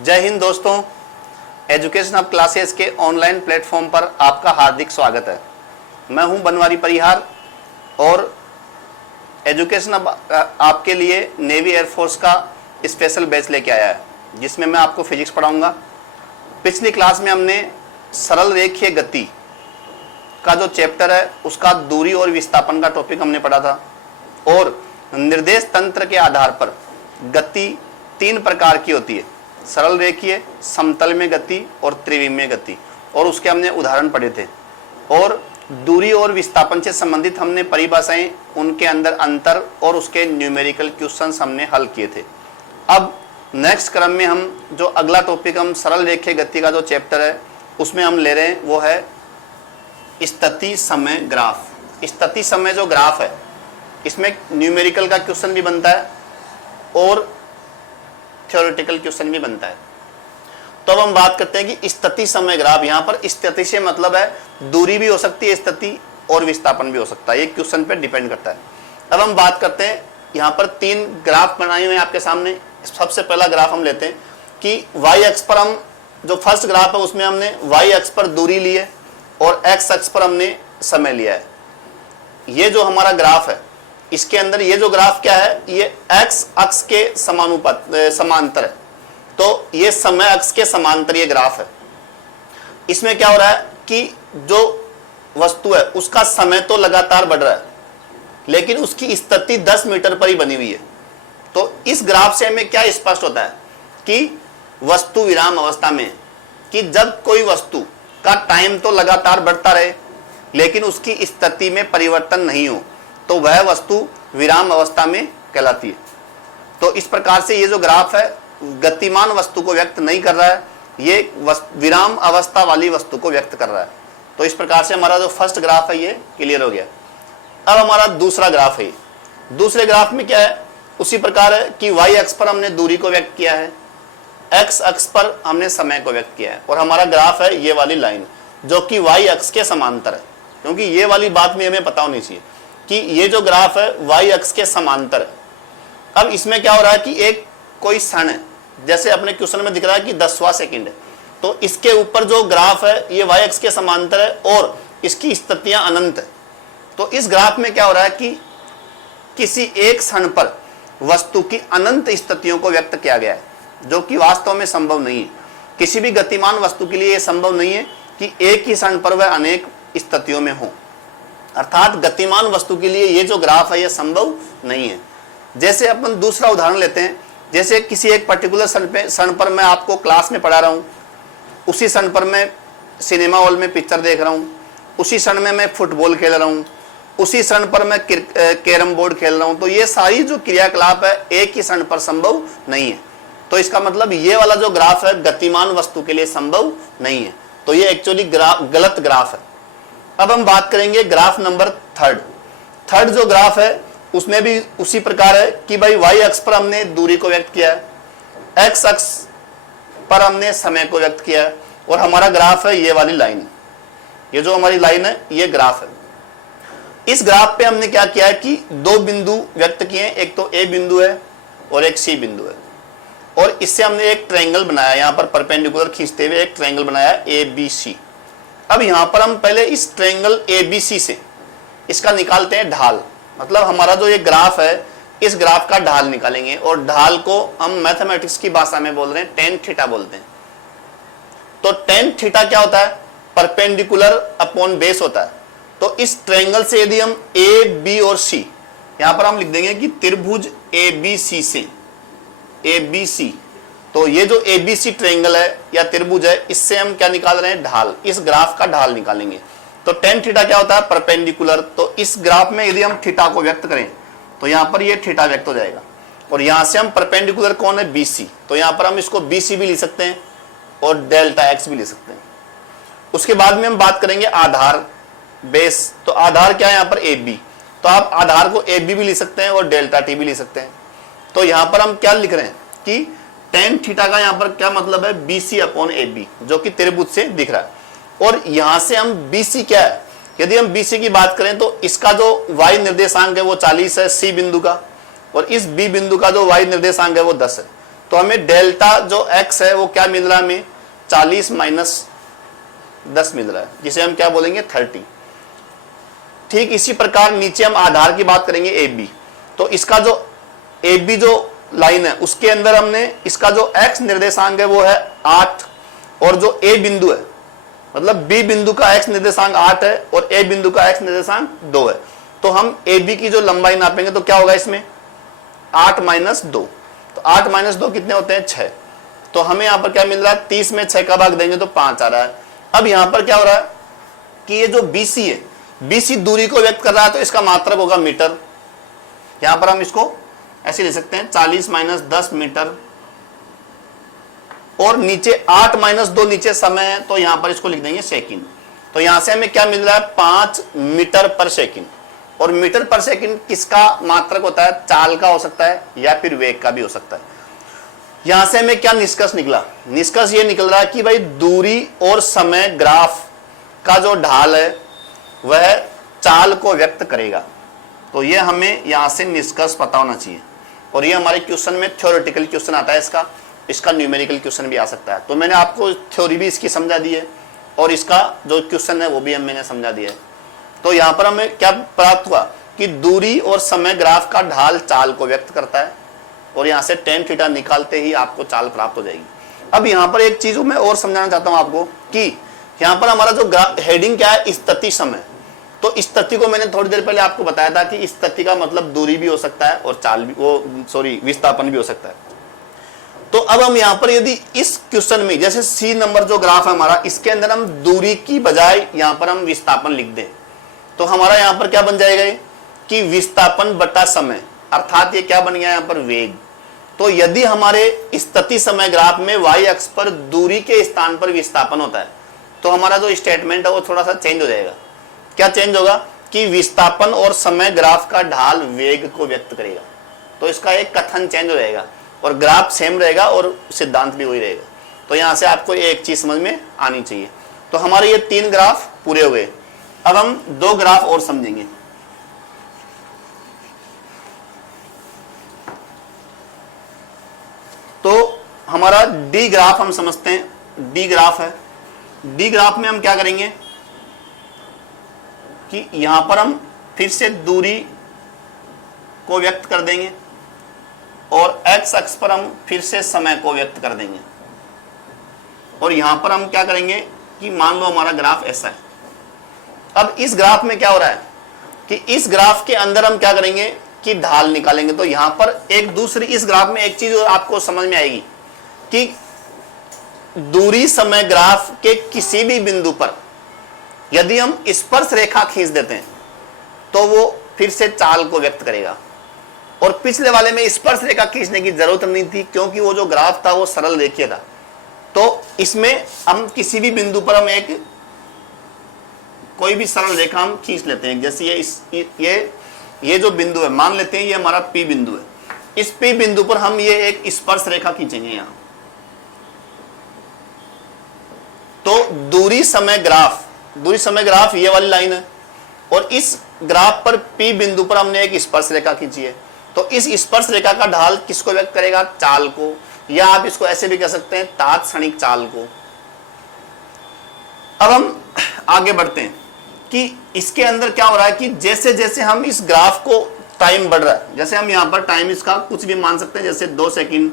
जय हिंद दोस्तों, education hub classes के ऑनलाइन प्लेटफॉर्म पर आपका हार्दिक स्वागत है। मैं हूं बनवारी परिहार और एजुकेशन हब आपके लिए नेवी एयरफोर्स का स्पेशल बैच लेके आया है, जिसमें मैं आपको फिजिक्स पढ़ाऊंगा। पिछली क्लास में हमने सरल रेखीय गति का जो चैप्टर है उसका दूरी और विस्थापन का टॉपिक हमने पढ़ा था, और निर्देश तंत्र के आधार पर गति 3 प्रकार की होती है: सरल रेखीय, समतल में गति और त्रिविमीय गति, और उसके हमने उदाहरण पढ़े थे। और दूरी और विस्थापन से संबंधित हमने परिभाषाएं, उनके अंदर अंतर और उसके न्यूमेरिकल क्वेश्चंस हमने हल किए थे। अब नेक्स्ट क्रम में हम जो अगला टॉपिक हम सरल रेखीय गति का जो चैप्टर है उसमें हम ले रहे हैं, वो है स्थिति समय ग्राफ। स्थिति समय जो ग्राफ है इसमें न्यूमेरिकल का क्वेश्चन भी बनता है और थ्योरेटिकल क्वेश्चन भी बनता है। तो अब हम बात करते हैं कि स्थिति समय ग्राफ। यहाँ पर स्थिति से मतलब है दूरी भी हो सकती है स्थिति और विस्थापन भी हो सकता है, ये क्वेश्चन पे डिपेंड करता है। अब हम बात करते हैं, यहाँ पर 3 ग्राफ बनाए हुए हैं आपके सामने। सबसे पहला ग्राफ हम लेते हैं कि वाई अक्ष पर हम जो फर्स्ट ग्राफ है उसमें हमने वाई अक्ष पर दूरी ली है और एक्स अक्ष पर हमने समय लिया है। ये जो हमारा ग्राफ है इसके अंदर ये जो ग्राफ क्या है, ये एक्स अक्ष के समांतर है। तो ये समय अक्ष के समांतर ये ग्राफ है। इसमें क्या हो रहा है कि जो वस्तु है उसका समय तो लगातार बढ़ रहा है, लेकिन उसकी स्थिति 10 मीटर पर ही बनी हुई है। तो इस ग्राफ से हमें क्या स्पष्ट होता है कि वस्तु विराम अवस्था में है, कि जब कोई वस्तु का टाइम तो लगातार बढ़ता रहे लेकिन उसकी स्थिति में परिवर्तन नहीं हो तो वह वस्तु विराम अवस्था में कहलाती है। तो इस प्रकार से ये जो ग्राफ है गतिमान वस्तु को व्यक्त नहीं कर रहा है, ये विराम अवस्था वाली वस्तु को व्यक्त कर रहा है। तो इस प्रकार से हमारा जो फर्स्ट ग्राफ है ये क्लियर हो गया। अब हमारा दूसरा ग्राफ है। दूसरे ग्राफ में क्या है, उसी प्रकार है कि वाई अक्ष पर हमने दूरी को व्यक्त किया है, एक्स अक्ष पर हमने समय को व्यक्त किया है, और हमारा ग्राफ है ये वाली लाइन जो कि वाई अक्ष के समांतर है। क्योंकि ये वाली बात में हमें पता होनी चाहिए कि ये जो ग्राफ है वाई अक्ष के समांतर है। अब इसमें क्या हो रहा है कि एक कोई क्षण है, जैसे अपने क्वेश्चन में दिख रहा है कि 10वां सेकंड है, तो इसके ऊपर जो ग्राफ है ये वाई अक्ष के समांतर है और इसकी स्थितियां अनंत है। तो इस ग्राफ में क्या हो रहा है कि किसी एक क्षण पर वस्तु की अनंत स्थितियों को व्यक्त किया गया है, जो कि वास्तव में संभव नहीं है। किसी भी गतिमान वस्तु के लिए यह संभव नहीं है कि एक ही क्षण पर वह अनेक स्थितियों में हो। अर्थात गतिमान वस्तु के लिए ये जो ग्राफ है यह संभव नहीं है। जैसे अपन दूसरा उदाहरण लेते हैं, जैसे किसी एक पर्टिकुलर क्षण पर मैं आपको क्लास में पढ़ा रहा हूँ, उसी क्षण पर मैं सिनेमा हॉल में पिक्चर देख रहा हूँ, उसी क्षण में मैं फुटबॉल खेल रहा हूँ, उसी क्षण पर मैं कैरम बोर्ड खेल रहा हूँ। तो ये सारी जो क्रियाकलाप है एक ही क्षण पर संभव नहीं है। तो इसका मतलब ये वाला जो ग्राफ है गतिमान वस्तु के लिए संभव नहीं है। तो ये एक्चुअली गलत ग्राफ है। अब हम बात करेंगे ग्राफ नंबर थर्ड जो ग्राफ है उसमें भी उसी प्रकार है कि भाई वाई अक्ष पर हमने दूरी को व्यक्त किया है, एक्स अक्ष पर हमने समय को व्यक्त किया है, और हमारा ग्राफ है ये वाली लाइन। ये जो हमारी लाइन है ये ग्राफ है। इस ग्राफ पे हमने क्या किया है कि 2 बिंदु व्यक्त किए हैं, एक तो ए बिंदु है और एक सी बिंदु है, और इससे हमने एक ट्रायंगल बनाया, यहाँ पर परपेंडिकुलर खींचते हुए एक ट्रायंगल बनाया ए बी सी। अब यहाँ पर हम पहले इस ट्रायंगल ए बी सी से इसका निकालते हैं ढाल। मतलब हमारा जो ये ग्राफ है इस ग्राफ का ढाल निकालेंगे, और ढाल को हम मैथमेटिक्स की भाषा में बोल रहे हैं टेन थीटा बोलते हैं। तो टेन थीटा क्या होता है, परपेंडिकुलर अपॉन बेस होता है। तो इस ट्रायंगल से यदि हम ए बी और सी, यहाँ पर हम लिख देंगे कि त्रिभुज ए बी सी से ए बी सी, तो ये जो ए बी सी ट्रायंगल है या त्रिभुज है, इससे हम क्या निकाल रहे हैं, ढाल। इस ग्राफ का ढाल निकालेंगे। तो टेन थीटा क्या होता है, परपेंडिकुलर। तो इस ग्राफ में यदि हम थीटा को व्यक्त करें तो यहाँ पर ये थीटा व्यक्त हो जाएगा, और यहाँ से हम परपेंडिकुलर कौन है, बी सी। तो यहाँ पर हम इसको बी सी भी लिख सकते हैं और डेल्टा एक्स भी लिख सकते हैं। उसके बाद में हम बात करेंगे आधार बेस। तो आधार क्या है यहाँ पर, ए बी। तो आप आधार को ए बी भी लिख सकते हैं और डेल्टा टी भी लिख सकते हैं। तो यहाँ पर हम क्या लिख रहे हैं कि टेन थीटा का यहाँ पर क्या मतलब है, B C upon A B, जो कि त्रिभुज से दिख रहा है। और यहां से हम बी सी क्या है, यदि हम बी सी की बात करें तो इसका जो वाई निर्देशांक है वो 40 है सी बिंदु का, और इस बी बिंदु का जो वाई निर्देशांक है वो 10 है। तो हमें डेल्टा जो x है वो क्या मिल रहा है, हमें 40 माइनस 10 मिल रहा है, जिसे हम क्या बोलेंगे 30। ठीक इसी प्रकार नीचे हम आधार की बात करेंगे ए बी। तो इसका जो ए बी जो लाइन है उसके अंदर हमने इसका जो x निर्देशांक है वो है 8, और जो ए बिंदु है मतलब बी बिंदु का x निर्देशांक 8 है और ए बिंदु का x निर्देशांक 2 है। तो हम ए बी की जो लंबाई नापेंगे तो क्या होगा इसमें 8 माइनस 2। तो 8 माइनस 2 कितने होते हैं 6। तो हमें यहां पर क्या मिल रहा है 30 में 6 का भाग देंगे तो 5 आ रहा है। अब यहां पर क्या हो रहा है कि ये जो BC है, BC दूरी को व्यक्त कर रहा है तो इसका मात्रक होगा मीटर। यहां पर हम इसको ऐसे ले सकते हैं 40 माइनस 10 मीटर, और नीचे 8 माइनस 2 नीचे समय है तो यहां पर इसको लिख देंगे सेकंड। तो यहां से हमें क्या मिल रहा है 5 मीटर पर सेकंड। और मीटर पर सेकंड किसका मात्रक होता है, चाल का हो सकता है या फिर वेग का भी हो सकता है। यहां से हमें क्या निष्कर्ष निकला, निष्कर्ष ये निकल रहा है कि भाई दूरी और समय ग्राफ का जो ढाल है वह चाल को व्यक्त करेगा। तो ये हमें यहां से निष्कर्ष पता होना चाहिए। और ये हमारे क्वेश्चन में थ्योरेटिकल क्वेश्चन आता है, इसका न्यूमेरिकल क्वेश्चन भी आ सकता है। तो मैंने आपको थ्योरी भी इसकी समझा दी है और इसका जो क्वेश्चन है वो भी मैंने समझा दिया है। तो यहाँ पर हमें क्या प्राप्त हुआ कि दूरी और समय ग्राफ का ढाल चाल को व्यक्त करता है, और यहाँ से tan थीटा निकालते ही आपको चाल प्राप्त हो जाएगी। अब यहाँ पर एक चीज मैं और समझाना चाहता हूँ आपको कि यहाँ पर हमारा जो हेडिंग क्या है, स्थिति समय। तो स्थिति को मैंने थोड़ी देर पहले आपको बताया था कि स्थिति का मतलब दूरी भी हो सकता है और चाल भी विस्थापन भी हो सकता है। तो अब हम यहाँ पर यदि इस क्वेश्चन में जैसे C नंबर जो ग्राफ है हमारा, इसके अंदर हम दूरी की बजाय यहाँ पर हम विस्थापन लिख दें तो हमारा यहाँ पर क्या बन जाएगा कि विस्थापन बटा समय, अर्थात ये क्या बन गया यहाँ पर वेग। तो यदि हमारे स्थिति समय ग्राफ में y अक्ष पर दूरी के स्थान पर विस्थापन होता है तो हमारा जो स्टेटमेंट है वो थोड़ा सा चेंज हो जाएगा। क्या चेंज होगा कि विस्थापन और समय ग्राफ का ढाल वेग को व्यक्त करेगा। तो इसका एक कथन चेंज हो जाएगा और ग्राफ सेम रहेगा और सिद्धांत भी वही रहेगा। तो यहां से आपको एक चीज समझ में आनी चाहिए। तो हमारे ये 3 ग्राफ पूरे हो गए। अब हम 2 ग्राफ और समझेंगे। तो हमारा डी ग्राफ हम समझते हैं, डी ग्राफ है। डी ग्राफ में हम क्या करेंगे कि यहां पर हम फिर से दूरी को व्यक्त कर देंगे और x अक्ष पर हम फिर से समय को व्यक्त कर देंगे। और यहां पर हम क्या करेंगे कि मान लो हमारा ग्राफ ऐसा है। अब इस ग्राफ में क्या हो रहा है कि इस ग्राफ के अंदर हम क्या करेंगे कि ढाल निकालेंगे। तो यहां पर एक दूसरी इस ग्राफ में एक चीज आपको समझ में आएगी कि दूरी समय ग्राफ के किसी भी बिंदु पर यदि हम स्पर्श रेखा खींच देते हैं तो वो फिर से चाल को व्यक्त करेगा। और पिछले वाले में स्पर्श रेखा खींचने की जरूरत नहीं थी क्योंकि वो जो ग्राफ था वो सरल रेखीय था। तो इसमें हम किसी भी बिंदु पर हम एक कोई भी सरल रेखा हम खींच लेते हैं। जैसे ये जो बिंदु है मान लेते हैं ये हमारा P बिंदु है। इस P बिंदु पर हम ये एक स्पर्श रेखा खींचेंगे यहाँ। तो दूरी समय ग्राफ ये वाली लाइन है और इस ग्राफ पर P बिंदु पर हमने एक स्पर्श रेखा खींची है। तो इस स्पर्श रेखा का ढाल किसको व्यक्त करेगा, चाल को, या आप इसको ऐसे भी कह सकते हैं तात्क्षणिक चाल को। अब हम आगे बढ़ते हैं कि इसके अंदर क्या हो रहा है कि जैसे जैसे हम इस ग्राफ को टाइम बढ़ रहा है, जैसे हम यहाँ पर टाइम इसका कुछ भी मान सकते हैं, जैसे 2 second,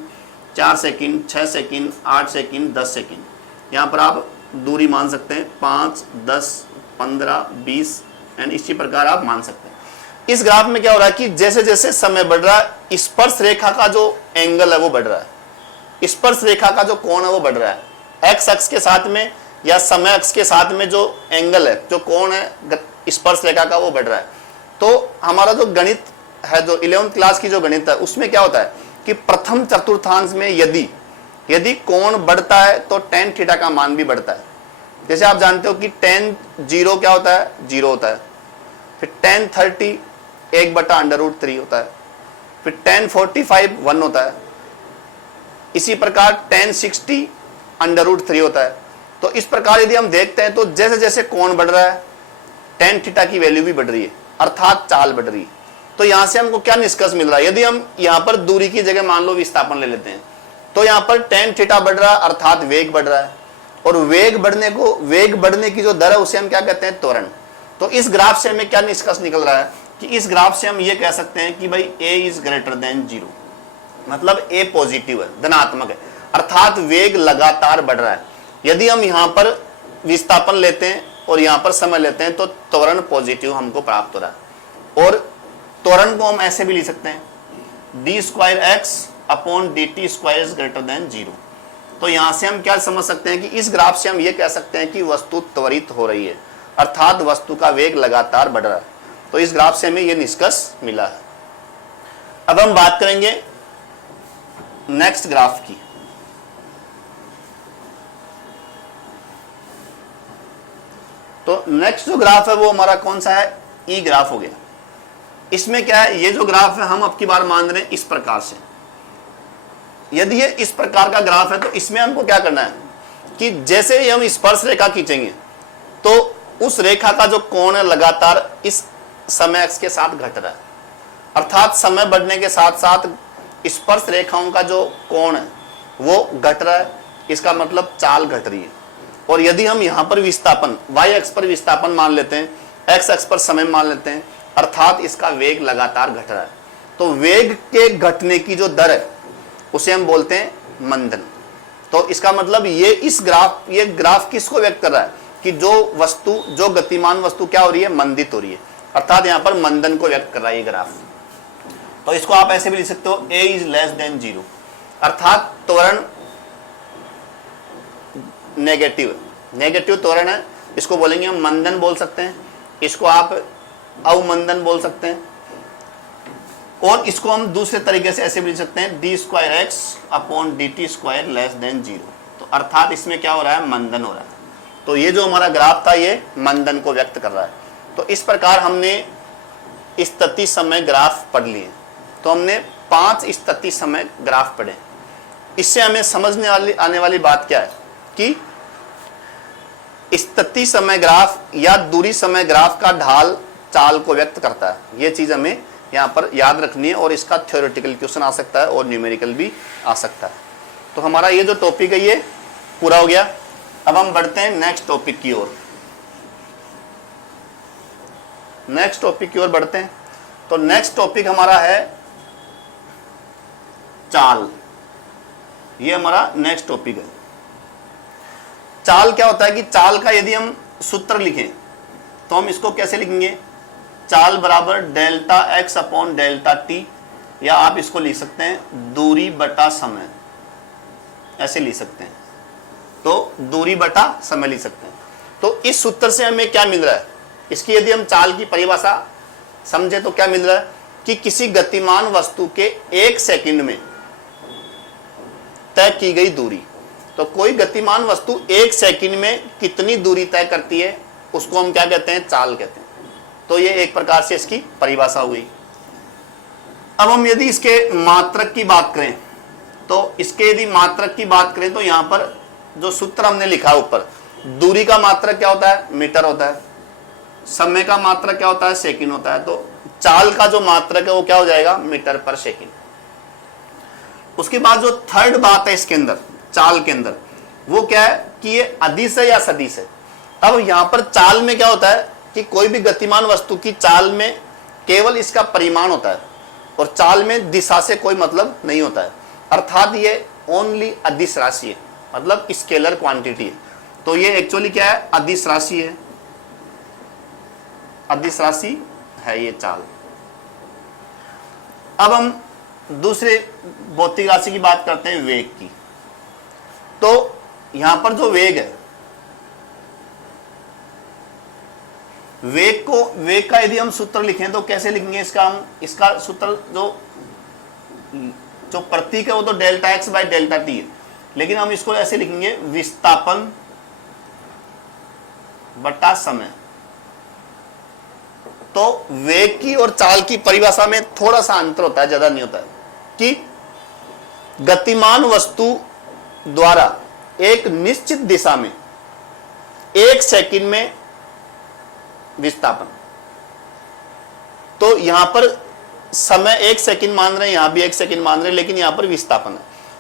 4 second, 6 second, 8 second, 10 second. यहाँ पर आप दूरी मान सकते हैं 5, 10, 15, 20 एंड इसी प्रकार आप मान सकते हैं। इस ग्राफ में क्या हो रहा है कि जैसे जैसे समय बढ़ रहा है स्पर्श रेखा का जो एंगल है वो बढ़ रहा है, स्पर्श रेखा का जो कोण है वो बढ़ रहा है। एक्स अक्ष के साथ में या समय अक्ष के साथ में जो एंगल है, जो कोण है स्पर्श रेखा का, वो बढ़ रहा है। तो हमारा जो गणित है, जो 11th क्लास की जो गणित है, उसमें क्या होता है कि प्रथम चतुर्थांश में यदि कोण बढ़ता है तो tan थीटा का मान भी बढ़ता है। जैसे आप जानते हो कि tan 0 क्या होता है, 0 होता है। फिर tan 30 1/√3 होता है। फिर tan 45 1 होता है। इसी प्रकार tan 60 √3 होता है। तो इस प्रकार यदि हम देखते हैं तो जैसे जैसे कोण बढ़ रहा है tan थीटा की वैल्यू भी बढ़ रही है, अर्थात चाल बढ़ रही है। तो यहां से हमको क्या निष्कर्ष मिल रहा है, यदि हम यहां पर दूरी की जगह मान लो विस्थापन ले लेते हैं तो यहां पर tan थीटा बढ़ रहा है अर्थात वेग बढ़ रहा है, और वेग बढ़ने की जो दर है उसे हम क्या कहते हैं, त्वरण। तो इस ग्राफ से हमें क्या निष्कर्ष निकल रहा है कि इस ग्राफ से हम ये कह सकते हैं कि भाई a इज ग्रेटर देन 0, मतलब a पॉजिटिव है, धनात्मक है, अर्थात वेग लगातार बढ़ रहा है। यदि हम यहां पर विस्थापन लेते हैं और यहां पर समय लेते हैं तो त्वरण पॉजिटिव हमको प्राप्त हो रहा है। और त्वरण को हम ऐसे भी लिख सकते हैं d2x/dt2 इज ग्रेटर देन 0। तो यहां से हम क्या समझ सकते हैं कि इस ग्राफ से हम ये कह सकते हैं कि वस्तु त्वरित हो रही है, अर्थात वस्तु का वेग लगातार बढ़ रहा है। तो इस ग्राफ से हमें यह निष्कर्ष मिला है। अब हम बात करेंगे नेक्स्ट ग्राफ की। तो नेक्स्ट जो ग्राफ है वो हमारा कौन सा है, ई ग्राफ हो गया। इसमें क्या है, ये जो ग्राफ है हम अब की बार मान रहे हैं इस प्रकार से। यदि ये इस प्रकार का ग्राफ है तो इसमें हमको क्या करना है कि जैसे ही हम स्पर्श रेखा खींचेंगे तो उस रेखा का जो कोण है लगातार इस समय एक्स के साथ घट रहा है, अर्थात समय बढ़ने के साथ साथ स्पर्श रेखाओं का जो कोण है वो घट रहा है। इसका मतलब चाल घट रही है। और यदि हम यहाँ पर विस्थापन y अक्ष पर विस्थापन मान लेते हैं, x अक्ष पर समय मान लेते हैं, अर्थात इसका वेग लगातार घट रहा है। तो वेग के घटने की जो दर है उसे हम बोलते हैं मंदन। तो इसका मतलब ये ग्राफ किसको व्यक्त कर रहा है कि जो गतिमान वस्तु क्या हो रही है, मंदित हो रही है, अर्थात यहां पर मंदन को व्यक्त कर रहा है ये ग्राफ। तो इसको आप ऐसे भी लिख सकते हो a इज लेस देन 0, अर्थात त्वरण नेगेटिव त्वरण है, इसको बोलेंगे हम मंदन बोल सकते हैं, इसको आप अवमंदन बोल सकते हैं, और इसको हम दूसरे तरीके से ऐसे भी लिख सकते हैं d2x/dt2 लेस देन 0। तो अर्थात इसमें क्या हो रहा है, मंदन हो रहा है। तो ये जो हमारा ग्राफ था ये मंदन को व्यक्त कर रहा है। तो इस प्रकार हमने स्थिति समय ग्राफ पढ़ लिए। तो हमने 5 स्थिति समय ग्राफ पढ़े। इससे हमें समझने आने वाली बात क्या है कि स्थिति समय ग्राफ या दूरी समय ग्राफ का ढाल चाल को व्यक्त करता है। ये चीज हमें यहाँ पर याद रखनी है, और इसका थ्योरेटिकल क्वेश्चन आ सकता है और न्यूमेरिकल भी आ सकता है। तो हमारा ये जो टॉपिक है ये पूरा हो गया। अब हम बढ़ते हैं नेक्स्ट टॉपिक की ओर। बढ़ते हैं। तो नेक्स्ट टॉपिक हमारा है चाल। ये हमारा नेक्स्ट टॉपिक है। चाल क्या होता है कि चाल का यदि हम सूत्र लिखें तो हम इसको कैसे लिखेंगे, चाल बराबर delta x upon delta T, या आप इसको लिख सकते हैं दूरी बटा समय, ऐसे लिख सकते हैं। तो दूरी बटा समय लिख सकते हैं। तो इस सूत्र से हमें क्या मिल रहा है, इसकी यदि हम चाल की परिभाषा समझे तो क्या मिल रहा है कि किसी गतिमान वस्तु के 1 सेकंड में तय की गई दूरी। तो कोई गतिमान वस्तु 1 सेकंड में कितनी दूरी तय करती है उसको हम क्या कहते हैं, चाल कहते हैं। तो ये एक प्रकार से इसकी परिभाषा हुई। अब हम यदि इसके मात्रक की बात करें तो इसके यदि मात्रक की बात करें तो यहां पर जो सूत्र हमने लिखा है ऊपर, दूरी का मात्रक क्या होता है, मीटर होता है, समय का मात्रक क्या होता है, सेकंड होता है। तो चाल का जो मात्रक है वो क्या हो जाएगा, मीटर पर सेकंड। उसके बाद जो थर्ड बात है इसके अंदर, चाल के अंदर, वो क्या है कि ये अदिश है या सदिश है। अब यहां पर चाल में क्या होता है कि कोई भी गतिमान वस्तु की चाल में केवल इसका परिमाण होता है, और चाल में दिशा से कोई मतलब नहीं होता है, अर्थात ये ओनली अदिश राशि है, मतलब स्केलर क्वांटिटी है। तो ये एक्चुअली क्या है, अदिश राशि है, अदिश राशि है ये चाल। अब हम दूसरे भौतिक राशि की बात करते हैं, वेग की। तो यहां पर जो वेग है, वेग का यदि हम सूत्र लिखें तो कैसे लिखेंगे इसका सूत्र जो प्रतीक है वो तो delta x by delta T है, लेकिन हम इसको ऐसे लिखेंगे विस्थापन बटा समय। तो वेग की और चाल की परिभाषा में थोड़ा सा अंतर होता है, ज्यादा नहीं होता है, कि गतिमान वस्तु द्वारा एक निश्चित दिशा में 1 सेकंड में विस्थापन। तो यहां पर समय 1 सेकंड मान रहे हैं, यहां भी 1 सेकंड मान रहे हैं, लेकिन यहां पर विस्थापन है।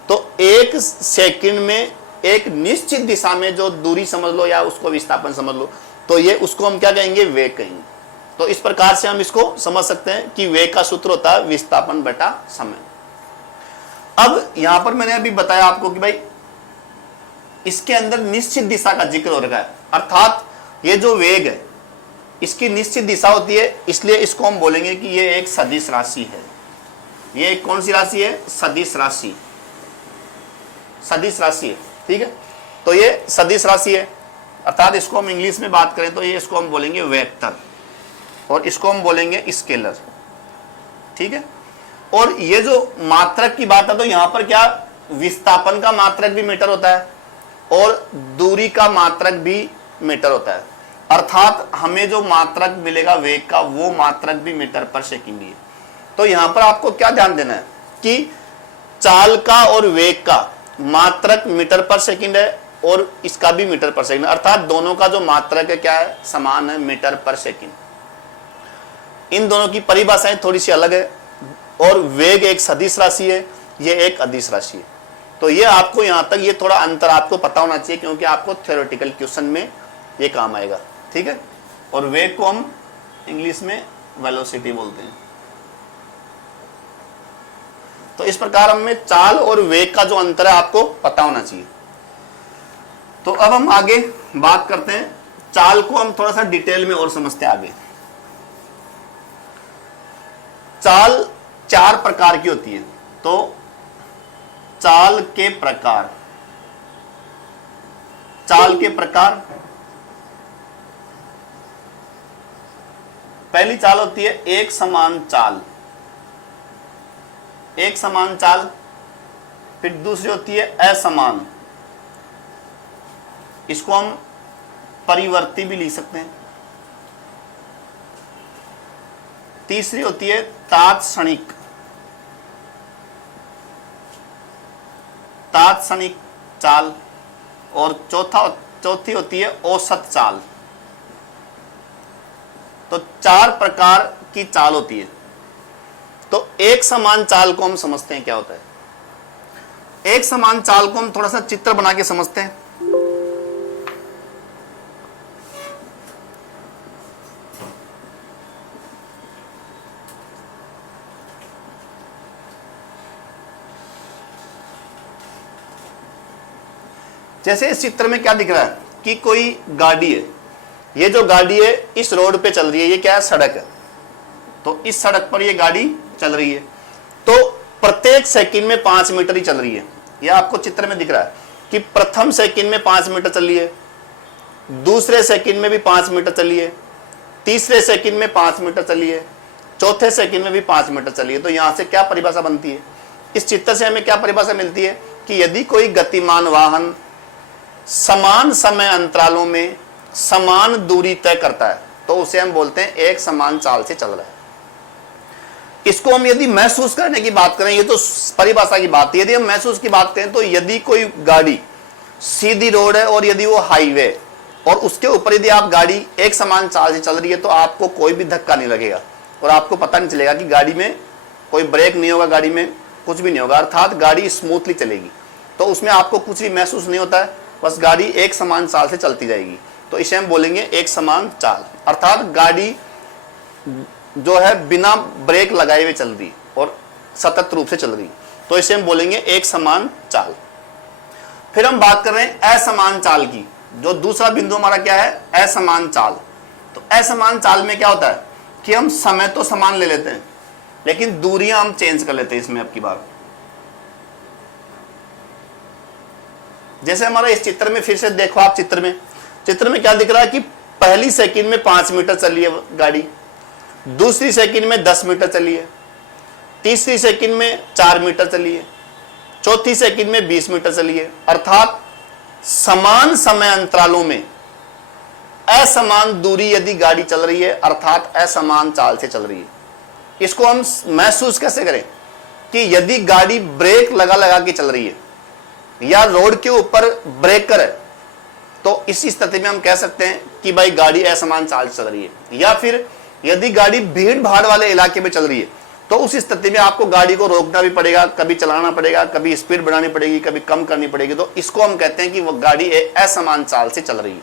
तो एक सेकंड में एक निश्चित दिशा में जो दूरी समझ लो या उसको विस्थापन समझ लो, तो ये उसको हम क्या कहेंगे, वेग कहेंगे। तो इस प्रकार से हम इसको समझ सकते हैं कि वेग का सूत्र होता है विस्थापन बटा समय। अब यहां पर मैंने अभी बताया आपको कि भाई इसके अंदर निश्चित दिशा का जिक्र हो रखा है, अर्थात ये जो वेग है इसकी निश्चित दिशा होती है, इसलिए इसको हम बोलेंगे कि ये एक सदिश राशि है। ये एक कौन सी राशि है, सदिश राशि, सदिश राशि है, ठीक है। तो ये सदिश राशि है, अर्थात इसको हम इंग्लिश में बात करें तो ये इसको हम बोलेंगे वेक्टर और इसको हम बोलेंगे स्केलर, ठीक है। और ये जो मात्रक की बात है तो यहां पर क्या, विस्थापन का मात्रक भी मीटर होता है और दूरी का मात्रक भी मीटर होता है, अर्थात हमें जो मात्रक मिलेगा वेग का वो मात्रक भी मीटर पर सेकंड ही है। तो यहां पर आपको क्या ध्यान देना है कि चाल का और वेग का मात्रक मीटर पर सेकंड है और इसका भी मीटर पर सेकंड, अर्थात दोनों का जो मात्रक है क्या है, समान है, मीटर पर सेकंड। इन दोनों की परिभाषाएं थोड़ी सी अलग है और वेग एक सदिश राशि है, ये एक अदिश राशि है। तो ये आपको यहां तक ये थोड़ा अंतर आपको पता होना चाहिए क्योंकि आपको थ्योरेटिकल क्वेश्चन में ये काम आएगा, ठीक है। और वेग को हम इंग्लिश में वेलोसिटी बोलते हैं। तो इस प्रकार हमें चाल और वेग का जो अंतर है आपको पता होना चाहिए। तो अब हम आगे बात करते हैं, चाल को हम थोड़ा सा डिटेल में और समझते हैं आगे। चाल 4 प्रकार की होती है। तो चाल के प्रकार, चाल के प्रकार, पहली चाल होती है एक समान चाल, एक समान चाल। फिर दूसरी होती है असमान, इसको हम परिवर्ती भी लिख सकते हैं। तीसरी होती है तात्क्षणिक, तात्क्षणिक चाल। और चौथी होती है औसत चाल। तो 4 प्रकार की चाल होती है। तो एक समान चाल को हम समझते हैं क्या होता है। एक समान चाल को हम थोड़ा सा चित्र बना के समझते हैं। जैसे इस चित्र में क्या दिख रहा है कि कोई गाड़ी है, ये जो गाड़ी है इस रोड पे चल रही है, ये क्या है, सड़क है। तो इस सड़क पर ये गाड़ी चल रही है, तो प्रत्येक सेकंड में 5 मीटर ही चल रही है। यह आपको चित्र में दिख रहा है कि प्रथम सेकंड में 5 मीटर चल रही है, दूसरे सेकंड में भी 5 मीटर चली है, तीसरे सेकंड में 5 मीटर चली है, चौथे सेकंड में भी 5 मीटर चली है। तो यहां से क्या परिभाषा बनती है, इस चित्र से हमें क्या परिभाषा मिलती है कि यदि कोई गतिमान वाहन समान समय अंतरालों में समान दूरी तय करता है तो उसे हम बोलते हैं एक समान चाल से चल रहा है। इसको हम यदि महसूस करने की बात करें, ये तो परिभाषा की बात है, यदि हम महसूस की बात करें तो यदि कोई गाड़ी सीधी रोड है और यदि वो हाईवे और उसके ऊपर यदि आप गाड़ी एक समान चाल से चल रही है तो आपको कोई भी धक्का नहीं लगेगा और आपको पता नहीं चलेगा कि गाड़ी में कोई ब्रेक नहीं होगा, गाड़ी में कुछ भी नहीं होगा, अर्थात गाड़ी स्मूथली चलेगी। तो उसमें आपको कुछ भी महसूस नहीं होता है, बस गाड़ी एक समान चाल से चलती जाएगी। तो इसे हम बोलेंगे एक समान चाल, अर्थात गाड़ी जो है बिना ब्रेक लगाए हुए चल रही और सतत रूप से चल रही, तो इसे हम बोलेंगे एक समान चाल। फिर हम बात कर रहे हैं असमान चाल की, जो दूसरा बिंदु हमारा क्या है, असमान चाल। तो असमान चाल में क्या होता है कि हम समय तो समान ले लेते हैं लेकिन दूरियां हम चेंज कर लेते हैं इसमें। अब की बार जैसे हमारा इस चित्र में, फिर से देखो आप चित्र में क्या दिख रहा है कि पहली सेकंड में 5 मीटर चली है गाड़ी, दूसरी सेकंड में 10 मीटर चली है, तीसरी सेकंड में 4 मीटर चली है, चौथी सेकंड में 20 मीटर चली है। अर्थात समान समय अंतरालों में असमान दूरी यदि गाड़ी चल रही है अर्थात असमान चाल से चल रही है। इसको हम महसूस कैसे करें कि यदि गाड़ी ब्रेक लगा के चल रही है या रोड के ऊपर ब्रेकर है तो इस स्थिति में हम कह सकते हैं कि भाई गाड़ी असमान चाल से चल रही है। या फिर यदि गाड़ी भीड़ भाड़ वाले इलाके में चल रही है तो उस स्थिति में आपको गाड़ी को रोकना भी पड़ेगा, कभी चलाना पड़ेगा, कभी स्पीड बढ़ानी पड़ेगी, कभी कम करनी पड़ेगी। तो इसको हम कहते हैं कि वो गाड़ी असमान चाल से चल रही है,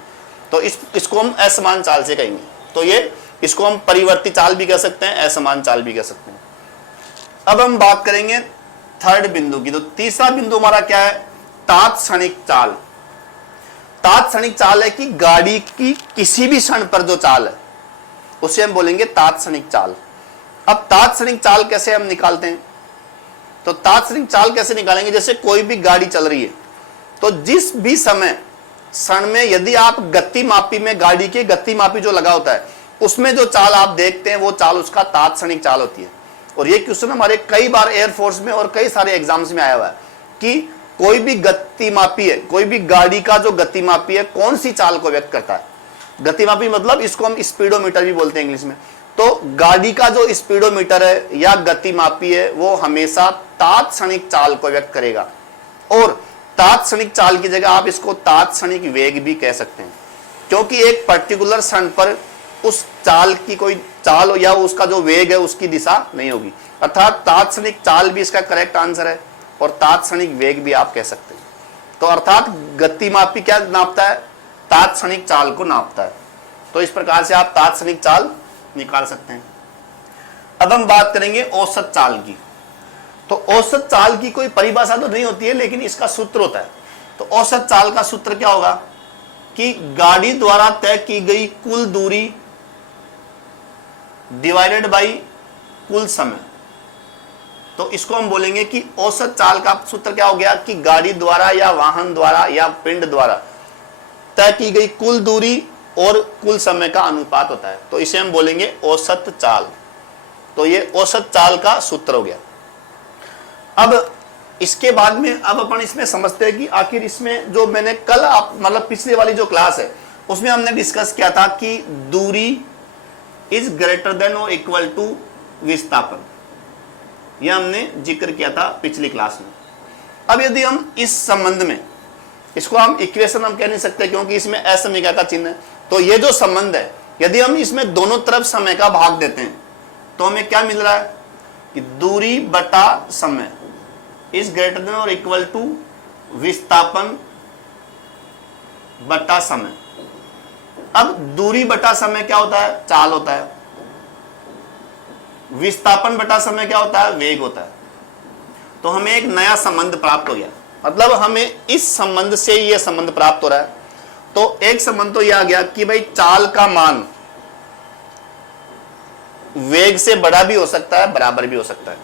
तो इसको हम असमान चाल से कहेंगे। तो ये इसको हम परिवर्ती चाल भी कह सकते हैं, असमान चाल भी कह सकते हैं। अब हम बात करेंगे थर्ड बिंदु की। तो तीसरा बिंदु हमारा क्या है? तात्क्षणिक चाल। तात्क्षणिक चाल है कि गाड़ी की किसी भी क्षण पर जो चाल है उसे हम बोलेंगे तात्क्षणिक चाल। अब तात्क्षणिक चाल कैसे हम निकालते हैं? तो तात्क्षणिक चाल कैसे निकालेंगे? जैसे कोई भी गाड़ी चल रही है, तो जिस भी समय क्षण में यदि आप गति मापी में गाड़ी के गति मापी जो लगा होता है उसमें जो चाल आप देखते हैं वो चाल उसका तात्क्षणिक चाल होती है। और ये क्वेश्चन हमारे कई बार एयरफोर्स में और कई सारे एग्जाम्स में आया हुआ है कि कोई भी गति मापी है, कोई भी गाड़ी का जो गति मापी है कौन सी चाल को व्यक्त करता है। गति मापी मतलब इसको हम स्पीडोमीटर भी बोलते हैं इंग्लिश में। तो गाड़ी का जो स्पीडोमीटर है या गति मापी है वो हमेशा तात्क्षणिक चाल को व्यक्त करेगा। और तात्क्षणिक चाल की जगह आप इसको तात्क्षणिक वेग भी कह सकते हैं, क्योंकि एक पर्टिकुलर क्षण पर उस चाल की कोई चाल या उसका जो वेग है उसकी दिशा नहीं होगी। अर्थात तात्क्षणिक चाल भी इसका करेक्ट आंसर है और तात्क्षणिक वेग भी आप कह सकते हैं। तो अर्थात गतिमापी क्या नापता है? तात्क्षणिक चाल को नापता है। तो इस प्रकार से आप तात्क्षणिक चाल निकाल सकते हैं। अब हम बात करेंगे औसत चाल की। तो औसत चाल की कोई परिभाषा तो नहीं होती है, लेकिन इसका सूत्र होता है। तो औसत चाल का सूत्र क्या होगा कि गाड़ी द्वारा तय की गई कुल दूरी डिवाइडेड बाई कुल समय। तो इसको हम बोलेंगे कि औसत चाल का सूत्र क्या हो गया कि गाड़ी द्वारा या वाहन द्वारा या पिंड द्वारा तय की गई कुल दूरी और कुल समय का अनुपात होता है। तो इसे हम बोलेंगे औसत चाल। तो ये औसत चाल का सूत्र हो गया। अब इसके बाद में अब अपन इसमें समझते हैं कि आखिर इसमें जो मैंने कल आप मतलब पिछले वाली जो क्लास है उसमें हमने डिस्कस किया था कि दूरी इज ग्रेटर देन और इक्वल टू विस्थापन, यह हमने जिक्र किया था पिछली क्लास में। अब यदि हम इस संबंध में, इसको हम इक्वेशन हम कह नहीं सकते क्योंकि इसमें असमीका का चिन्ह है, तो ये जो संबंध है यदि हम इसमें दोनों तरफ समय का भाग देते हैं तो हमें क्या मिल रहा है कि दूरी बटा समय इज ग्रेटर देन और इक्वल टू विस्थापन बटा समय। अब दूरी बटा समय क्या होता है? चाल होता है। विस्थापन बटा समय क्या होता है? वेग होता है। तो हमें एक नया संबंध प्राप्त हो गया, मतलब हमें इस संबंध से यह संबंध प्राप्त हो रहा है। तो एक संबंध तो यह आ गया कि भाई चाल का मान वेग से बड़ा भी हो सकता है, बराबर भी हो सकता है।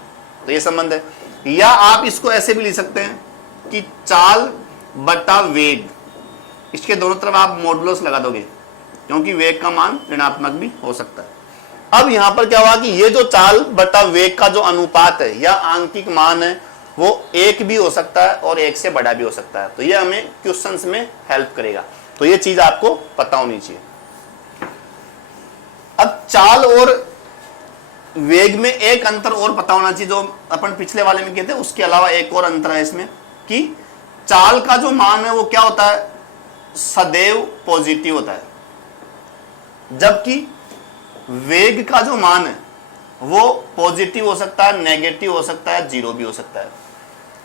तो यह संबंध है। या आप इसको ऐसे भी लिख सकते हैं कि चाल बटा वेग, इसके दोनों तरफ आप मॉडुलस लगा दोगे क्योंकि वेग का मान ऋणात्मक भी हो सकता है। अब यहां पर क्या हुआ कि ये जो चाल बटा वेग का जो अनुपात है या आंकिक मान है वो 1 भी हो सकता है और 1 से बड़ा भी हो सकता है। तो ये हमें क्वेश्चंस में हेल्प करेगा। तो ये चीज आपको पता होनी चाहिए। अब चाल और वेग में एक अंतर और पता होना चाहिए जो अपन पिछले वाले में कहते हैं, उसके अलावा एक और अंतर है इसमें कि चाल का जो मान है वो क्या होता है? सदैव पॉजिटिव होता है, जबकि वेग का जो मान है वो पॉजिटिव हो सकता है, नेगेटिव हो सकता है, जीरो भी हो सकता है।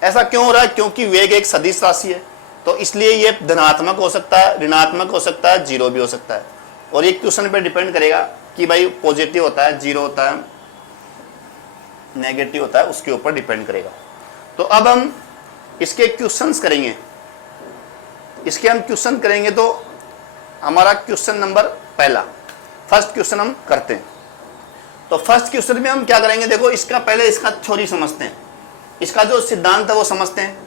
ऐसा क्यों हो रहा है? क्योंकि वेग एक सदिश राशि है, तो इसलिए ये धनात्मक हो सकता है, ऋणात्मक हो सकता है, जीरो भी हो सकता है। और ये क्वेश्चन पे डिपेंड करेगा कि भाई पॉजिटिव होता है, जीरो होता है, नेगेटिव होता है, उसके ऊपर डिपेंड करेगा। तो अब हम इसके क्वेश्चंस करेंगे। इसके हम क्वेश्चन करेंगे तो हमारा क्वेश्चन नंबर पहला, फर्स्ट क्वेश्चन हम करते हैं। तो फर्स्ट क्वेश्चन में हम क्या करेंगे? देखो इसका पहले इसका थ्योरी समझते हैं, इसका जो सिद्धांत है वो समझते हैं।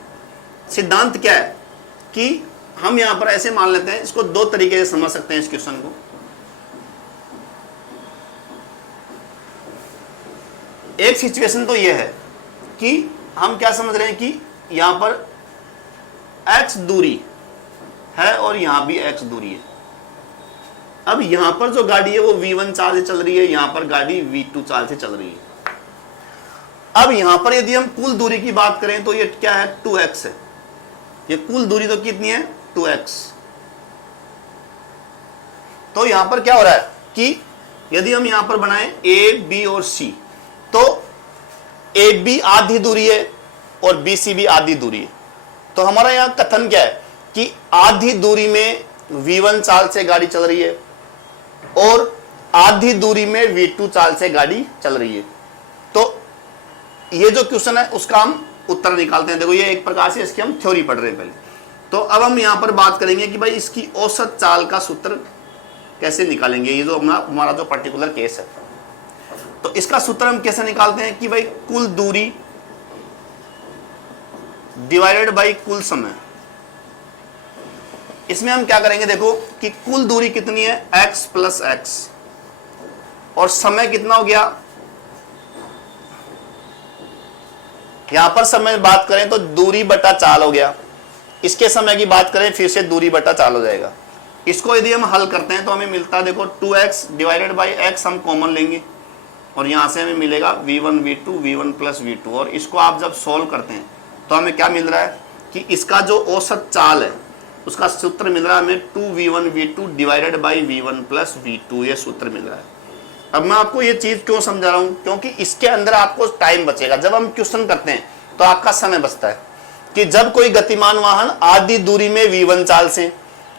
सिद्धांत क्या है कि हम यहां पर ऐसे मान लेते हैं, इसको दो तरीके से समझ सकते हैं इस क्वेश्चन को। एक सिचुएशन तो यह है कि हम क्या समझ रहे हैं कि यहां पर x दूरी है और यहां भी x दूरी है। अब यहां पर जो गाड़ी है वो v1 चाल से चल रही है, यहां पर गाड़ी v2 चाल से चल रही है। अब यहां पर यदि हम कुल दूरी की बात करें तो ये क्या है? 2x है। ये कुल दूरी तो कितनी है? 2x। तो यहां पर क्या हो रहा है कि यदि हम यहां पर बनाएं a, b और c, तो ए बी आधी दूरी है और बी सी भी आधी दूरी है। तो हमारा यहां कथन क्या है कि आधी दूरी में v1 चाल से गाड़ी चल रही है और आधी दूरी में v2 चाल से गाड़ी चल रही है। तो ये जो क्वेश्चन है उसका हम उत्तर निकालते हैं। देखो ये एक प्रकार से इसकी हम थ्योरी पढ़ रहे हैं पहले। तो अब हम यहां पर बात करेंगे कि भाई इसकी औसत चाल का सूत्र कैसे निकालेंगे। ये जो हमारा जो पर्टिकुलर केस है, तो इसका सूत्र हम कैसे निकालते हैं कि भाई कुल दूरी डिवाइडेड बाई कुल समय। इसमें हम क्या करेंगे, देखो कि कुल दूरी कितनी है x प्लस एक्स और समय कितना हो गया। यहां पर समय बात करें तो दूरी बटा चाल हो गया। इसके समय की बात करें फिर से दूरी बटा चाल हो जाएगा। इसको यदि हम हल करते हैं तो हमें मिलता है, देखो 2x डिवाइडेड बाई x हम कॉमन लेंगे और यहां से हमें मिलेगा v1 v2 v1 plus v2। और इसको आप जब सोल्व करते हैं तो हमें क्या मिल रहा है कि इसका जो औसत चाल है उसका सूत्र मिल रहा है हमें 2v1 v2 divided by v1 plus v2, ये सूत्र मिल रहा है। अब मैं आपको ये चीज क्यों समझा रहा हूं, क्योंकि इसके अंदर आपको टाइम बचेगा। जब हम क्वेश्चन करते हैं तो आपका समय बचता है कि जब कोई गतिमान वाहन आधी दूरी में v1 चाल से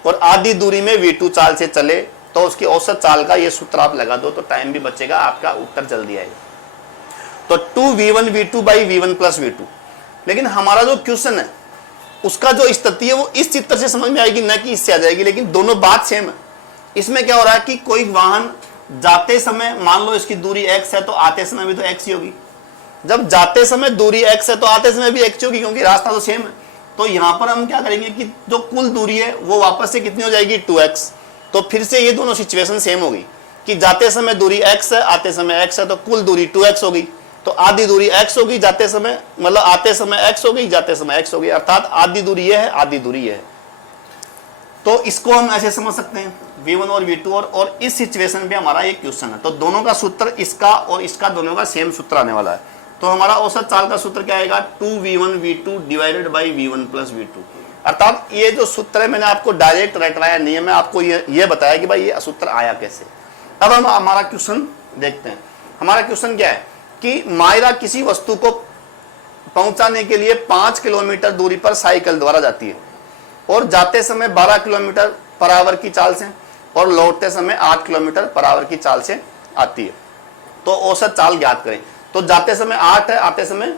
और आधी दूरी में v2 चाल से चले तो उसकी औसत चाल का ये सूत्र आप लगा दो तो टाइम भी बचेगा, आपका उत्तर जल्दी आएगा। तो 2v1 v2 by v1 plus v2। लेकिन हमारा जो क्वेश्चन है उसका जो स्थिति है वो इस चित्र से समझ में आएगी, न कि इससे आ जाएगी, लेकिन दोनों बात सेम है। इसमें क्या हो रहा है कि कोई वाहन जाते समय मान लो इसकी दूरी x है तो आते समय भी तो x ही होगी। जब जाते समय दूरी x है तो आते समय भी x होगी, क्योंकि रास्ता तो सेम है। तो यहां पर हम क्या करेंगे कि जो कुल दूरी है वो वापस से कितनी हो जाएगी 2x। तो फिर से ये दोनों सिचुएशन सेम होगी कि जाते समय दूरी x है आते समय x है, तो कुल दूरी 2x होगी। तो आधी दूरी x होगी जाते समय, मतलब आते समय x होगी जाते समय x होगी, अर्थात आधी दूरी ये है आधी दूरी ये है। तो इसको हम ऐसे समझ सकते हैं v1 और v2 और इस सिचुएशन पे हमारा एक क्वेश्चन है। तो दोनों का सूत्र इसका और इसका दोनों का सेम सूत्र आने वाला है। तो हमारा औसत चाल का सूत्र क्या आएगा 2v1 v2 divided by v1 plus v2। अर्थात ये जो सूत्र है मैंने आपको डायरेक्ट रटवाया नहीं है, मैं आपको ये बताया कि भाई ये सूत्र आया कैसे। अब हम हमारा क्वेश्चन देखते हैं। हमारा क्वेश्चन क्या है कि मायरा किसी वस्तु को पहुंचाने के लिए 5 किलोमीटर दूरी पर साइकिल द्वारा जाती है और जाते समय 12 किलोमीटर पर आवर की चाल से और लौटते समय 8 किलोमीटर पर आवर की चाल से आती है। तो औसत चाल ज्ञात करें। तो जाते समय 8 है, आते समय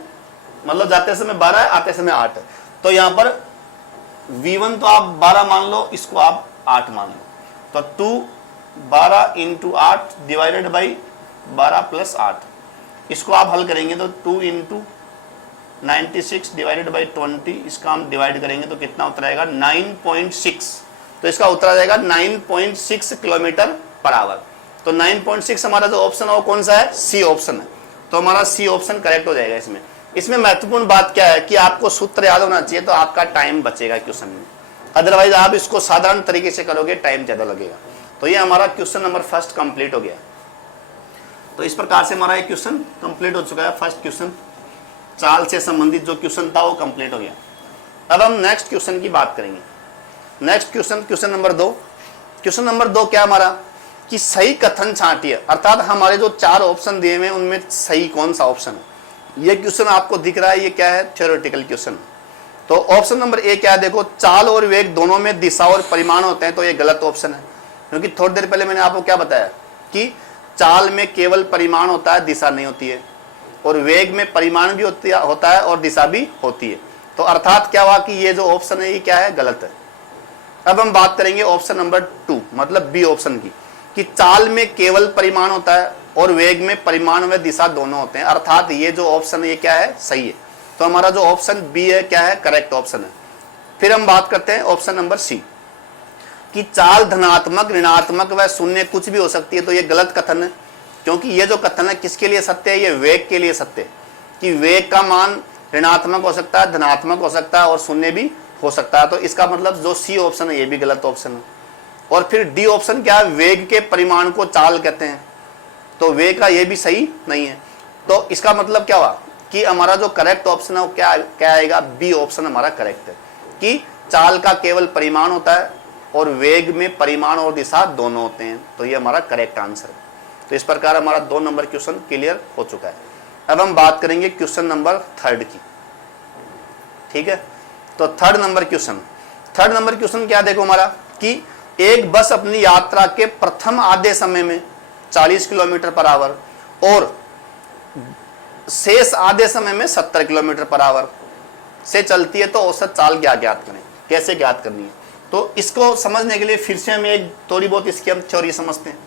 मतलब जाते समय 12 है, आते समय 8 है। तो यहां पर v1 तो आप 12 मान लो, इसको आप 8 मान लो। तो 2 12 इंटू 8 डिवाइडेड बाई 12 प्लस 8, इसको आप हल करेंगे तो 2 इंटू 96 डिवाइडेड बाई 20, इसका हम डिवाइड करेंगे तो कितना उत्तर आएगा 9.6। तो इसका उत्तर आ जाएगा 9.6 किलोमीटर पर आवर। तो 9.6 हमारा जो ऑप्शन है वो कौन सा है, सी ऑप्शन है। तो हमारा सी ऑप्शन करेक्ट हो जाएगा। इसमें महत्वपूर्ण बात क्या है कि आपको सूत्र याद होना चाहिए, तो आपका टाइम बचेगा क्वेश्चन में। अदरवाइज आप इसको साधारण तरीके से करोगे टाइम ज्यादा लगेगा। तो ये हमारा क्वेश्चन नंबर फर्स्ट कंप्लीट हो गया। तो इस प्रकार से हमारा एक क्वेश्चन कंप्लीट हो चुका है। फर्स्ट क्वेश्चन चाल से संबंधित जो क्वेश्चन था वो कंप्लीट हो गया। अब हम नेक्स्ट क्वेश्चन की बात करेंगे। Next question number 2। Question number 2 क्या हमारा कि सही कथन छांटिए, अर्थात हमारे जो 4 ऑप्शन दिए हुए हैं उनमें सही कौन सा ऑप्शन है। ये क्वेश्चन आपको दिख रहा है, ये क्या है, थ्योरेटिकल क्वेश्चन। तो ऑप्शन नंबर ए क्या है, देखो चाल और वेग दोनों में दिशा और परिमाण होते हैं, तो ये गलत ऑप्शन है। क्योंकि थोड़ी देर पहले मैंने आपको क्या बताया कि चाल में केवल परिमाण होता है, दिशा नहीं होती है, और वेग में परिमाण भी होता है और दिशा भी होती है। तो अर्थात क्या हुआ कि ये जो ऑप्शन है ये क्या है, गलत है। अब हम बात करेंगे ऑप्शन नंबर 2 मतलब बी ऑप्शन की, कि चाल में केवल परिमाण होता है और वेग में परिमाण व दिशा दोनों होते हैं, अर्थात ये जो ऑप्शन है ये क्या है, सही है। तो हमारा जो ऑप्शन बी है क्या है, करेक्ट ऑप्शन है। फिर हम बात करते हैं ऑप्शन नंबर सी, कि चाल धनात्मक ऋणात्मक व शून्य कुछ भी हो सकती है। तो ये गलत कथन है, क्योंकि ये जो कथन है किसके लिए सत्य है, ये वेग के लिए सत्य है, कि वेग का मान ऋणात्मक हो सकता है, धनात्मक हो सकता है और शून्य भी हो सकता है। तो इसका मतलब जो सी ऑप्शन है ये भी गलत ऑप्शन है। और फिर डी ऑप्शन क्या है, वेग के परिमाण को चाल कहते हैं, तो वेग का ये भी सही नहीं है। तो इसका मतलब क्या हुआ कि हमारा जो करेक्ट ऑप्शन है वो क्या आएगा, बी ऑप्शन हमारा करेक्ट है, कि चाल का केवल परिमाण होता है और वेग में परिमाण और दिशा दोनों होते हैं। तो ये हमारा करेक्ट आंसर है। तो इस प्रकार हमारा 2 नंबर क्वेश्चन क्लियर हो चुका है। अब हम बात करेंगे क्वेश्चन नंबर 3 की। ठीक है, तो थर्ड नंबर क्वेश्चन क्या देखो हमारा कि एक बस अपनी यात्रा के प्रथम आधे समय में 40 किलोमीटर पर आवर और शेष आधे समय में 70 किलोमीटर पर आवर से चलती है, तो औसत चाल क्या ज्ञात करें, कैसे ज्ञात करनी है। तो इसको समझने के लिए फिर से हम एक थोड़ी बहुत इसकी हम थ्योरी समझते हैं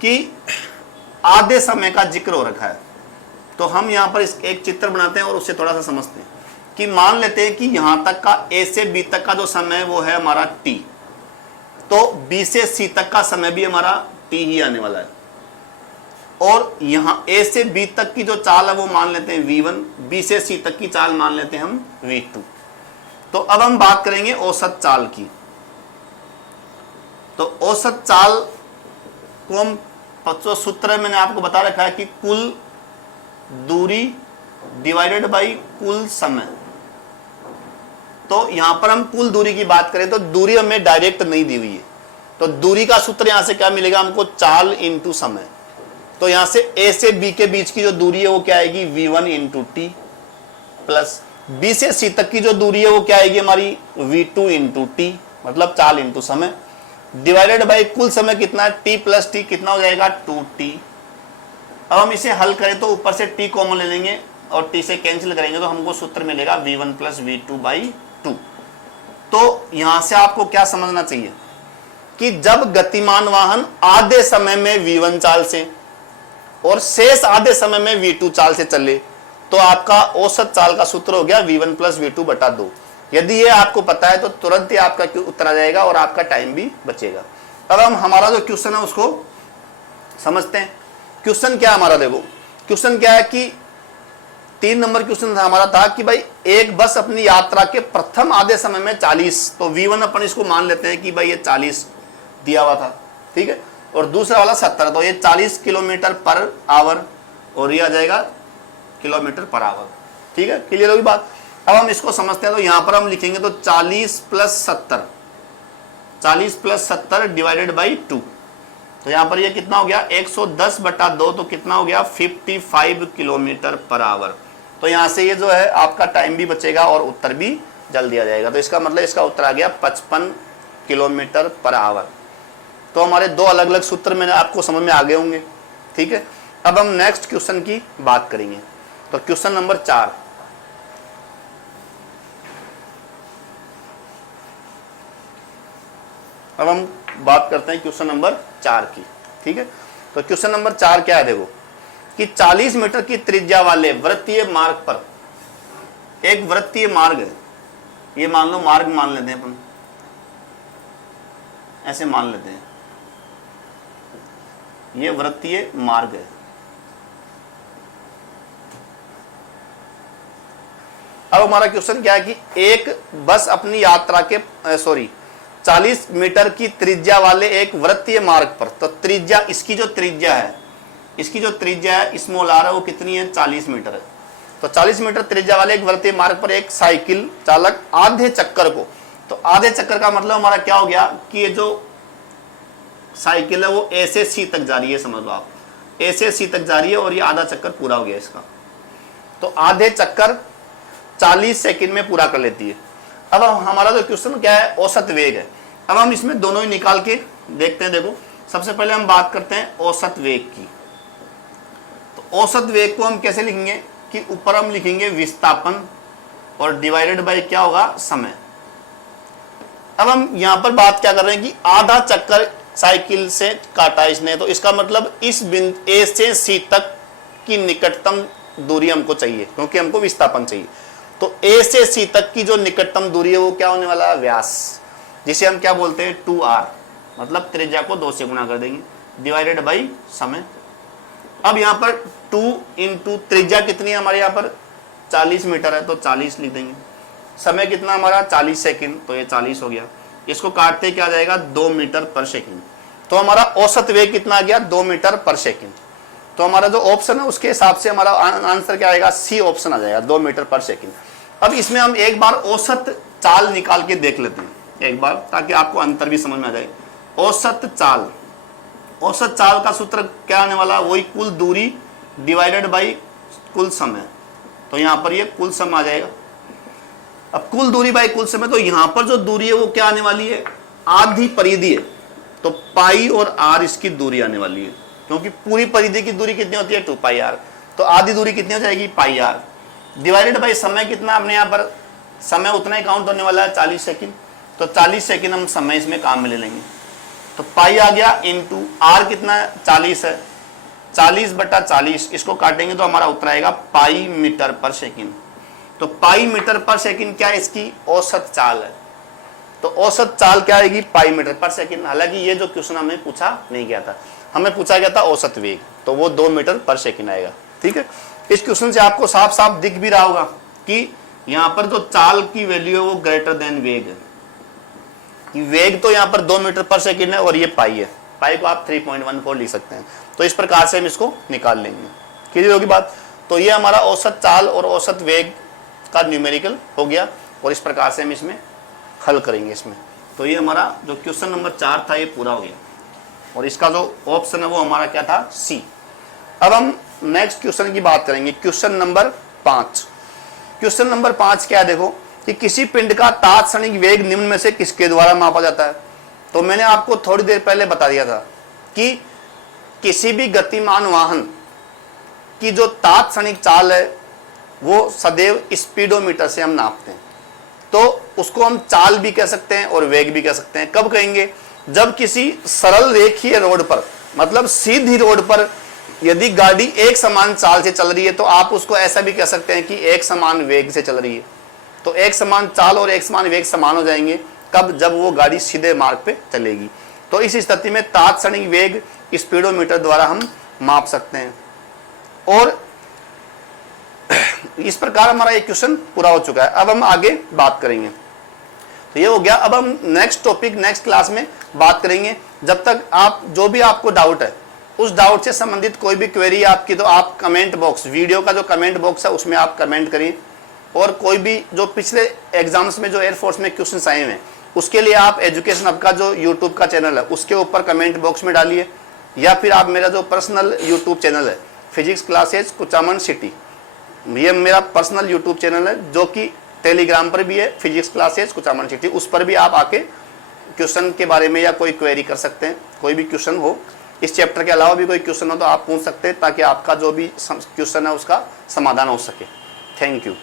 कि आधे समय का जिक्र हो रखा है, तो हम यहां पर एक चित्र बनाते हैं और उससे थोड़ा सा समझते हैं कि मान लेते हैं कि यहां तक का ए से बी तक का जो समय है वो है हमारा टी, तो बी से सी तक का समय भी हमारा टी ही आने वाला है, और यहां ए से बी तक की जो चाल है वो मान लेते हैं v1, बी से सी तक की चाल मान लेते हैं हम v2। तो अब हम बात करेंगे औसत चाल की। तो औसत चाल को हम सूत्र मैंने आपको बता रखा है कि कुल दूरी डिवाइडेड बाई कुल समय। तो यहां पर हम कुल दूरी की बात करें तो दूरी हमें डायरेक्ट नहीं दी हुई है, तो दूरी का सूत्र यहां से क्या मिलेगा हमको, चाल इंटू समय। तो यहां से ए से बी के बीच की जो दूरी है वो क्या आएगी, v1 into T, plus B से सी तक की जो दूरी है वो क्या आएगी हमारी, v2 इंटू टी, मतलब चाल इंटू समय, डिवाइडेड बाई कुल समय कितना है, t प्लस टी, कितना हो जाएगा 2t। अब हम इसे हल करें तो ऊपर से t कॉमन ले लेंगे और t से कैंसिल करेंगे तो हमको सूत्र मिलेगा v1 प्लस v2 बाई 2। तो यहां से आपको क्या समझना चाहिए कि जब गतिमान वाहन आधे समय में v1 चाल से और शेष आधे समय में v2 चाल से चले तो आपका औसत चाल का सूत्र हो गया v1 प्लस v2 बटा 2। यदि ये आपको पता है तो तुरंत ही आपका उत्तर आ जाएगा और आपका टाइम भी बचेगा। अब हम हमारा जो क्वेश्चन है उसको समझते हैं। क्वेश्चन क्या है हमारा, देखो क्वेश्चन क्या है कि 3 नंबर क्वेश्चन हमारा था कि भाई एक बस अपनी यात्रा के प्रथम आधे समय में 40, तो v1 अपन इसको मान लेते हैं कि भाई ये 40 दिया हुआ था, ठीक है, और दूसरा वाला 70, तो ये 40 किलोमीटर पर आवर और ये आ जाएगा किलोमीटर पर आवर। ठीक है, क्लियर होगी बात। अब हम इसको समझते हैं, तो यहां पर हम लिखेंगे तो 40 प्लस 70 डिवाइडेड बाई 2, तो यहां पर ये कितना हो गया 110 बटा 2, तो कितना हो गया 55 किलोमीटर पर आवर। तो यहां से ये जो है आपका टाइम भी बचेगा और उत्तर भी जल्दी आ जाएगा। तो इसका मतलब इसका उत्तर आ गया 55 किलोमीटर पर आवर। तो हमारे दो अलग अलग सूत्र मैंने आपको समझ में आ गए होंगे। ठीक है, अब हम नेक्स्ट क्वेश्चन की बात करेंगे। तो क्वेश्चन नंबर 4, अब हम बात करते हैं क्वेश्चन नंबर 4 की। ठीक है, तो क्वेश्चन नंबर 4 क्या है, देखो कि 40 मीटर की त्रिज्या वाले वृत्तीय मार्ग पर, एक वृत्तीय मार्ग है, ये मान लो मार्ग मान लेते हैं अपन, ऐसे मान लेते हैं ये वृत्तीय मार्ग है। अब हमारा क्वेश्चन क्या है कि एक बस अपनी यात्रा के 40 मीटर की त्रिज्या वाले एक वृत्तीय मार्ग पर, तो त्रिज्या इसकी जो त्रिज्या है स्मॉल आर है वो कितनी है 40 मीटर है। तो 40 मीटर त्रिज्या वाले एक वृत्तीय मार्ग पर एक साइकिल चालक आधे चक्कर को, तो आधे चक्कर का मतलब हमारा क्या हो गया कि ये जो साइकिल है वो ए से सी तक जा रही है, समझ लो आप ए से सी तक जा रही है और ये आधा चक्कर पूरा हो गया इसका। तो आधे चक्कर 40 सेकंड में पूरा कर लेती है। अब हमारा जो क्वेश्चन क्या है, औसत वेग है। अब हम इसमें दोनों ही निकाल के देखते हैं। देखो सबसे पहले हम बात करते हैं औसत वेग की। तो औसत वेग को हम कैसे लिखेंगे कि ऊपर हम लिखेंगे विस्थापन और डिवाइडेड बाय क्या होगा, समय। अब हम यहां पर बात क्या कर रहे हैं कि आधा चक्कर साइकिल से काटा इसने, तो इसका मतलब इस बिंदु ए से सी तक की निकटतम दूरी हमको चाहिए, क्योंकि हमको विस्थापन चाहिए। तो ए से सी तक की जो निकटतम दूरी है वो क्या होने वाला है, व्यास, जिसे हम क्या बोलते हैं 2r, मतलब त्रिज्या को 2 से गुणा कर देंगे डिवाइडेड बाई समय। अब यहाँ पर 2 इंटू त्रिज्या कितनी है हमारे यहाँ पर 40 मीटर है, तो 40 लिख देंगे। समय कितना हमारा 40 सेकंड, तो ये 40 हो गया। इसको काटते क्या जाएगा 2 मीटर पर सेकंड। तो हमारा औसत वेग कितना आ गया 2 मीटर पर सेकंड। तो हमारा जो ऑप्शन है उसके हिसाब से हमारा आंसर क्या आएगा, सी ऑप्शन आ जाएगा 2 मीटर पर सेकंड। अब इसमें हम एक बार औसत चाल निकाल के देख लेते हैं एक बार, ताकि आपको अंतर भी समझ में आ जाए। औसत चाल का सूत्र क्या आने वाला है, वही कुल दूरी डिवाइडेड बाई कुल सम है, तो यहाँ पर ये कुल सम आ जाएगा। अब कुल दूरी बाई कुल सम है, तो यहाँ पर जो दूरी है वो क्या आने वाली है, आधी परिधि है, तो पाई और आर इसकी दूरी आने वाली है, क्योंकि पूरी परिधि की दूरी कितनी होती है 2 पाई आर, तो आधी दूरी कितनी हो जाएगी पाई आर, डिवाइडेड बाई समय कितना, हमने यहाँ पर समय उतना ही काउंट होने वाला है 40 सेकंड, तो 40 सेकंड हम समय इसमें काम में ले लेंगे, तो पाई आ गया इनटू आर कितना है 40 है, 40/40 इसको काटेंगे तो हमारा उत्तर आएगा पाई मीटर पर सेकंड। तो पाई मीटर पर सेकंड क्या है, इसकी औसत चाल है, तो औसत चाल क्या आएगी पाई मीटर पर सेकंड। हालांकि ये जो क्वेश्चन हमें पूछा नहीं गया था, हमें पूछा गया था औसत वेग, तो वो 2 मीटर पर सेकंड आएगा। ठीक है, इस क्वेश्चन से आपको साफ साफ दिख भी रहा होगा कि यहाँ पर जो चाल की वैल्यू है वो ग्रेटर देन वेग है, कि वेग तो यहाँ पर 2 मीटर पर सेकंड है और ये पाई है, पाई को आप 3.14 लिख सकते हैं, तो इस प्रकार से हम इसको निकाल लेंगे। क्लियर होगी बात। तो ये हमारा औसत चाल और औसत वेग का न्यूमेरिकल हो गया, और इस प्रकार से हम इसमें हल करेंगे इसमें। तो ये हमारा जो क्वेश्चन नंबर 4 था ये पूरा हो गया, और इसका जो ऑप्शन है वो हमारा क्या था, सी। अब हम नेक्स्ट क्वेश्चन की बात करेंगे, क्वेश्चन नंबर 5। क्वेश्चन नंबर 5 क्या है, देखो कि किसी पिंड का तात्क्षणिक वेग निम्न में से किसके द्वारा मापा जाता है। तो मैंने आपको थोड़ी देर पहले बता दिया था कि किसी भी गतिमान वाहन की जो तात्क्षणिक चाल है वो सदैव स्पीडोमीटर से हम नापते हैं, तो उसको हम चाल भी कह सकते हैं और वेग भी कह सकते हैं। कब कहेंगे, जब किसी सरल रेखीय रोड पर, मतलब सीधी रोड पर यदि गाड़ी एक समान चाल से चल रही है, तो आप उसको ऐसा भी कह सकते हैं कि एक समान वेग से चल रही है। तो एक समान चाल और एक समान वेग समान हो जाएंगे कब, जब वो गाड़ी सीधे मार्ग पे चलेगी। तो इस स्थिति में तात्क्षणिक वेग स्पीडोमीटर द्वारा हम माप सकते हैं। और इस प्रकार हमारा ये क्वेश्चन पूरा हो चुका है। अब हम आगे बात करेंगे, तो ये हो गया। अब हम नेक्स्ट टॉपिक नेक्स्ट क्लास में बात करेंगे। जब तक आप जो भी आपको डाउट है, उस डाउट से संबंधित कोई भी क्वेरी आपकी, तो आप कमेंट बॉक्स, वीडियो का जो कमेंट बॉक्स है उसमें आप कमेंट करिए, और कोई भी जो पिछले एग्जाम्स में जो एयरफोर्स में क्वेश्चन आए हैं उसके लिए आप एजुकेशन हब का जो यूट्यूब का चैनल है उसके ऊपर कमेंट बॉक्स में डालिए, या फिर आप मेरा जो पर्सनल यूट्यूब चैनल है फिजिक्स क्लासेज कुचामन सिटी, ये मेरा पर्सनल यूट्यूब चैनल है जो कि टेलीग्राम पर भी है, फिजिक्स क्लासेज कुचामन सिटी, उस पर भी आप आके क्वेश्चन के बारे में या कोई क्वेरी कर सकते हैं। कोई भी क्वेश्चन हो, इस चैप्टर के अलावा भी कोई क्वेश्चन हो तो आप पूछ सकते हैं, ताकि आपका जो भी क्वेश्चन है उसका समाधान हो सके। Thank you.